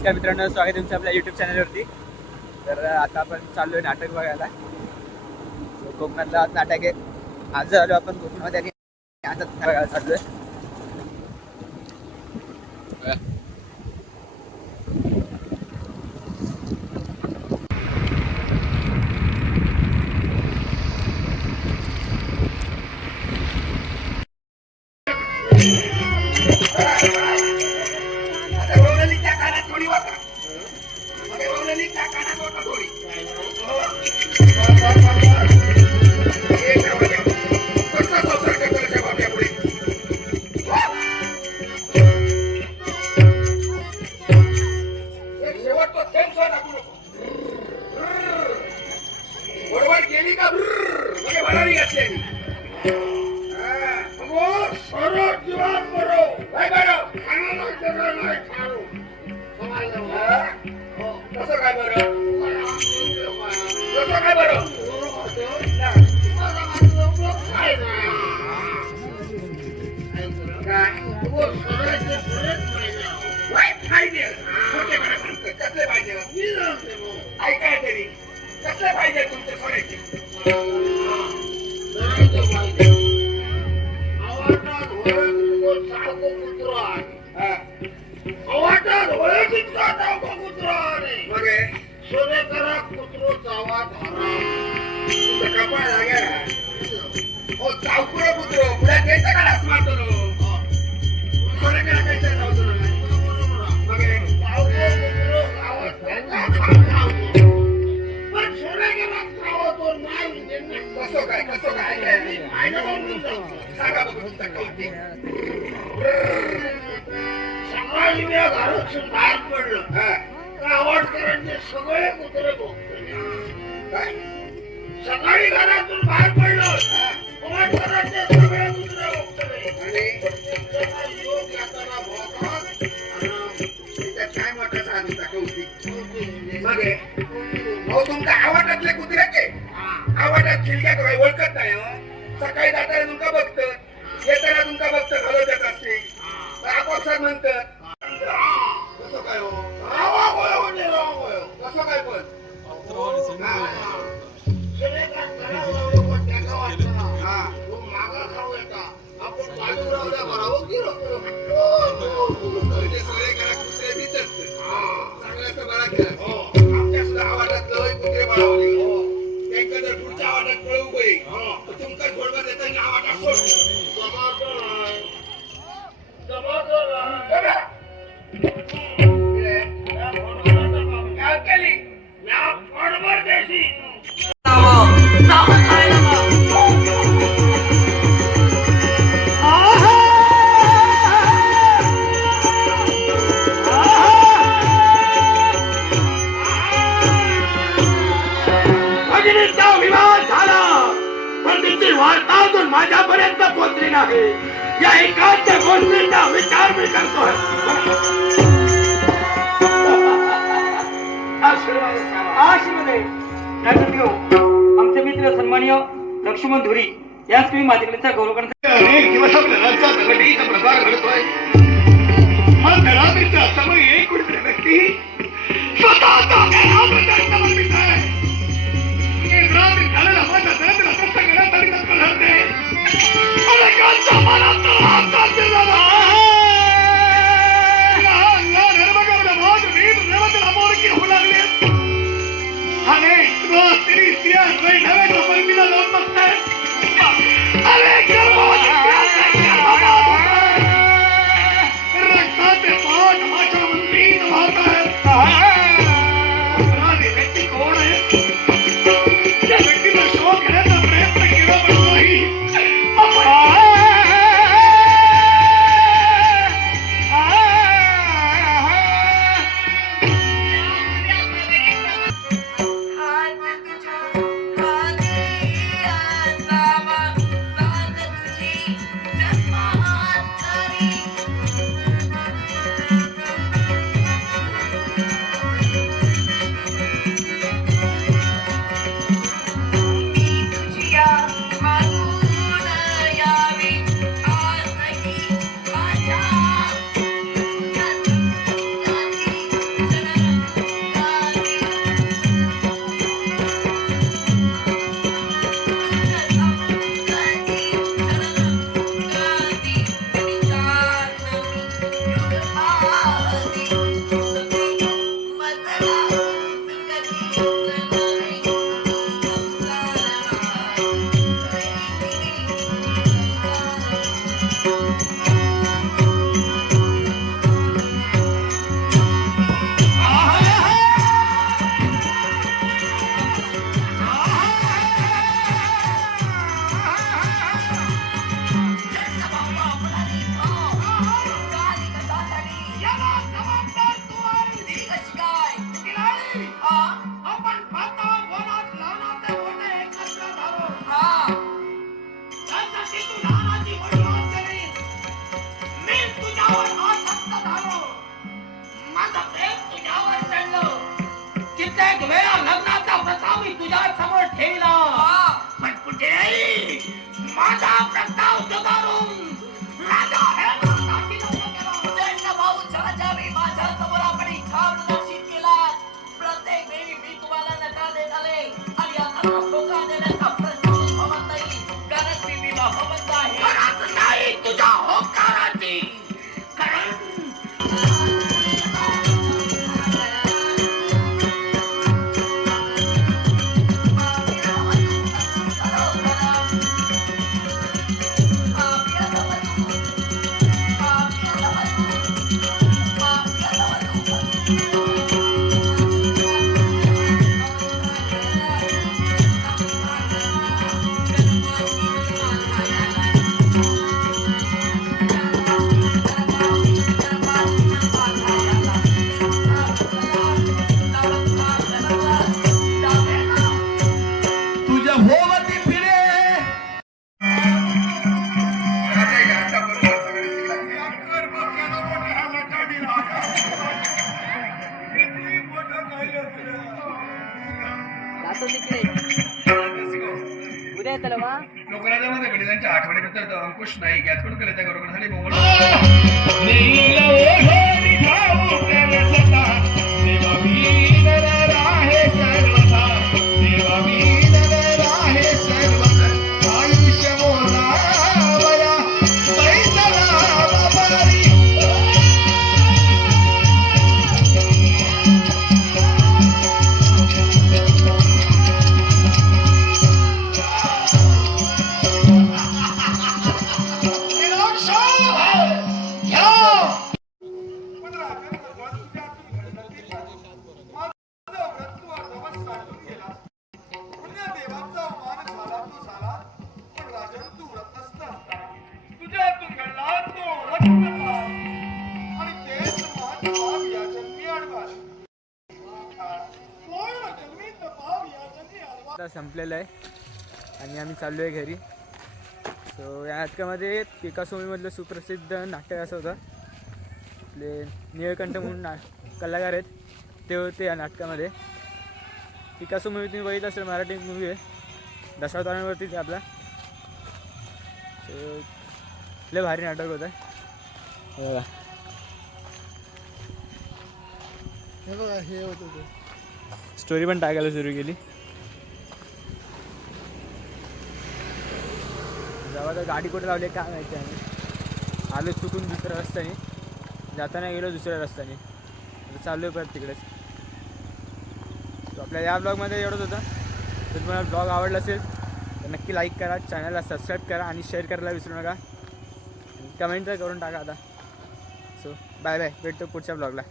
नमस्कार मित्रांनो, स्वागत आहे तुमचं आपल्या यूट्यूब चॅनलवरती. तर आता आपण चाललो आहे नाटक बघायला. कोकणातलं आज नाटक आहे. आज आलो आपण कोकणामध्ये आणि आता बघायला चाललो आहे. सकाळी घरातून बाहेर पडलो तुमच्या आवाटातले कुत्र्याचे आवाटात खिलक्या ओळखत नाही. सकाळी जाताना तुमका बघत, येताना तुमका बघत घालवत असते. आपापसात म्हणत कसं काय हो, कसं काय पण आमच्या सुद्धा आवाजात कुत्रे बळावले. त्यांना जर पुढच्या आवाजात पळवू गई तुमका घोडवा देता आवाजात माझ्यापर्यंत पोहोचली नाही. या एकाच्या गोष्टीचा विचार मी करतोय. आमचे मित्र सन्माननीय लक्ष्मण धुरी याच तुम्ही माझ्याकडे गौरव करता. अनेक दिवस आपल्या राज्यात घडीचा प्रकार घडतोय. मग घरातील समय एक कुठे व्यक्ती स्वतःचा समर्पित आहे. झालेला माझ्या जन्माला कष्ट करण्यासाठी तत्पर होते. अनेकांच्या मनात होऊ लागले. अनेक स्त्रिया नव्या कल्पना लावून बसतात. अनेक रक्ताचे पाठ माझ्या मंदिर वाहत आहेत. व्यक्ती कोण आहे? त्या व्यक्तीला शोध घेण्याचा प्रयत्न केला पण नाही. तुझ्यासमोर ठेवला पण कुठेही माझा प्रस्ताव स्वीकारून राजा हे उदयचा भाऊ छाजावी माझ्या समोर आपण इच्छा प्रदर्शित केला. प्रत्येक वेळी मी तुम्हाला नकार देत आले आणि आता होकार देण्याचा प्रश्न उद्भवत नाही, कारण मी विवाहबद्ध आहे. गरज नाही तुझ्या होकाराची, कारण तुझ्या भोवती फिरे उद्या येतलं वा लोकराजामध्ये वडिलांच्या आठवणीबद्दल अंकुश नाईक याचकडून कलेच्या गौरव झाले बोल आता संपलेलं आहे आणि आम्ही चाललो आहे घरी. सो या नाटकामध्ये पिकासो मूवीमधलं सुप्रसिद्ध नाटक असं होतं. आपले निळकंठ म्हणून कलाकार आहेत ते होते या नाटकामध्ये. पिकासो मूवी तुम्ही बघितलं असेल, मराठी मूवी आहे, दशावतारांवरतीच आहे आपला. सो लय भारी नाटक होतं. हे होतं स्टोरी पण टाकायला सुरू केली. जेव्हा तर गाडी कुठे लावली काय माहिती. आम्ही आलो चुकून दुसऱ्या रस्त्याने, जाताना गेलो दुसऱ्या रस्त्याने, आता चाललो आहे परत तिकडेच. आपल्या या ब्लॉगमध्ये एवढंच होतं. जर तुम्हाला ब्लॉग आवडला असेल तर नक्की लाईक करा, चॅनलला सबस्क्राईब करा आणि शेअर करायला विसरू नका. कमेंट तर करून टाका आता. सो बाय बाय, भेटतो पुढच्या ब्लॉगला.